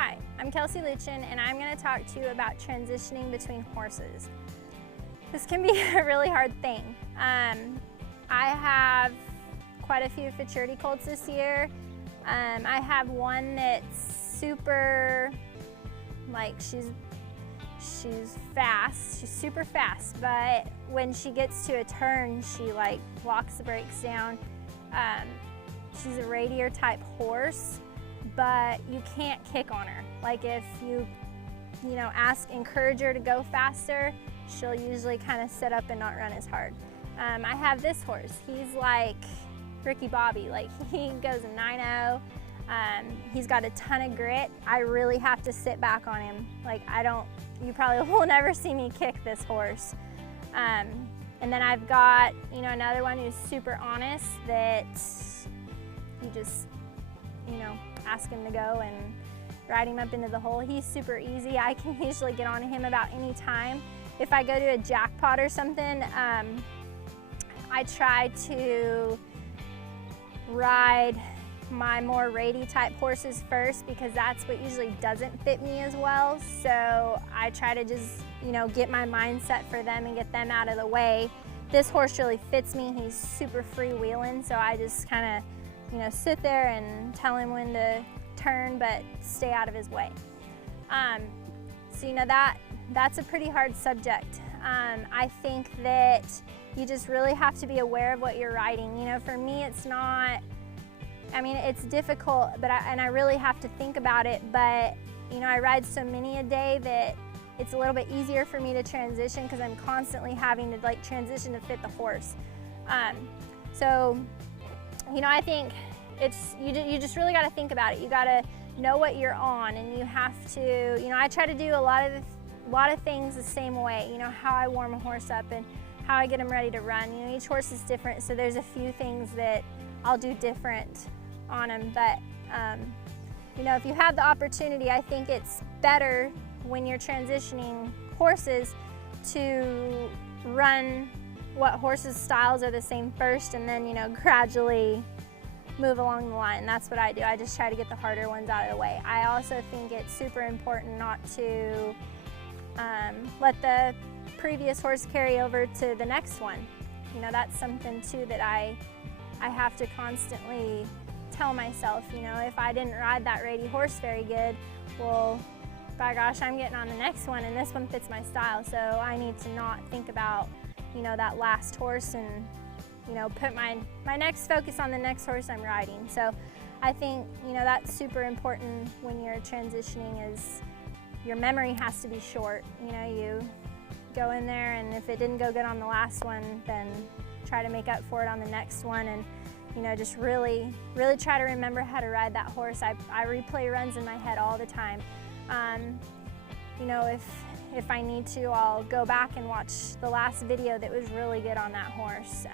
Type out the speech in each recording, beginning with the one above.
Hi, I'm Kelsey Lutjen, and I'm going to talk to you about transitioning between horses. This can be a really hard thing. I have quite a few futurity colts this year. I have one that's super, she's fast, she's super fast, but when she gets to a turn, she locks the brakes down. She's a reindeer type horse, but you can't kick on her. Like if you encourage her to go faster, she'll usually kind of sit up and not run as hard. I have this horse. He's like Ricky Bobby. Like he goes a 9-0. He's got a ton of grit. I really have to sit back on him. You probably will never see me kick this horse. And then I've got, another one who's super honest that you just, ask him to go and ride him up into the hole. He's super easy. I can usually get on him about any time. If I go to a jackpot or something, I try to ride my more rady type horses first because that's what usually doesn't fit me as well. So I try to just, get my mindset for them and get them out of the way. This horse really fits me. He's super freewheeling, so I just kind of, sit there and tell him when to turn, but stay out of his way. So that's a pretty hard subject. I think that you just really have to be aware of what you're riding. For me, it's not, it's difficult, but I really have to think about it, but I ride so many a day that it's a little bit easier for me to transition because I'm constantly having to transition to fit the horse. I think you just really got to think about it. You got to know what you're on, and you have to, I try to do a lot of things the same way. How I warm a horse up and how I get him ready to run. Each horse is different, so there's a few things that I'll do different on him. But if you have the opportunity, I think it's better when you're transitioning horses to run what horses' styles are the same first, and then gradually move along the line. That's what I do. I just try to get the harder ones out of the way. I also think it's super important not to let the previous horse carry over to the next one. That's something too that I have to constantly tell myself. If I didn't ride that rady horse very good, well, by gosh, I'm getting on the next one, and this one fits my style, so I need to not think about that last horse and put my next focus on the next horse I'm riding. So I think that's super important when you're transitioning, is your memory has to be short. You go in there, and if it didn't go good on the last one, then try to make up for it on the next one, and just really try to remember how to ride that horse. I replay runs in my head all the time. If I need to, I'll go back and watch the last video that was really good on that horse.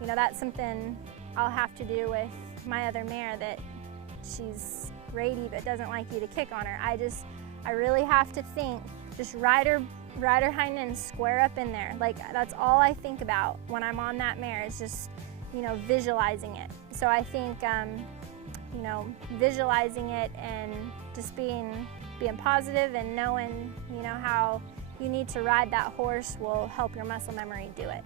That's something I'll have to do with my other mare that she's rady but doesn't like you to kick on her. I really have to think, just ride her hind and square up in there. That's all I think about when I'm on that mare, is just, visualizing it. So I think, visualizing it and just being positive and knowing, how you need to ride that horse will help your muscle memory do it.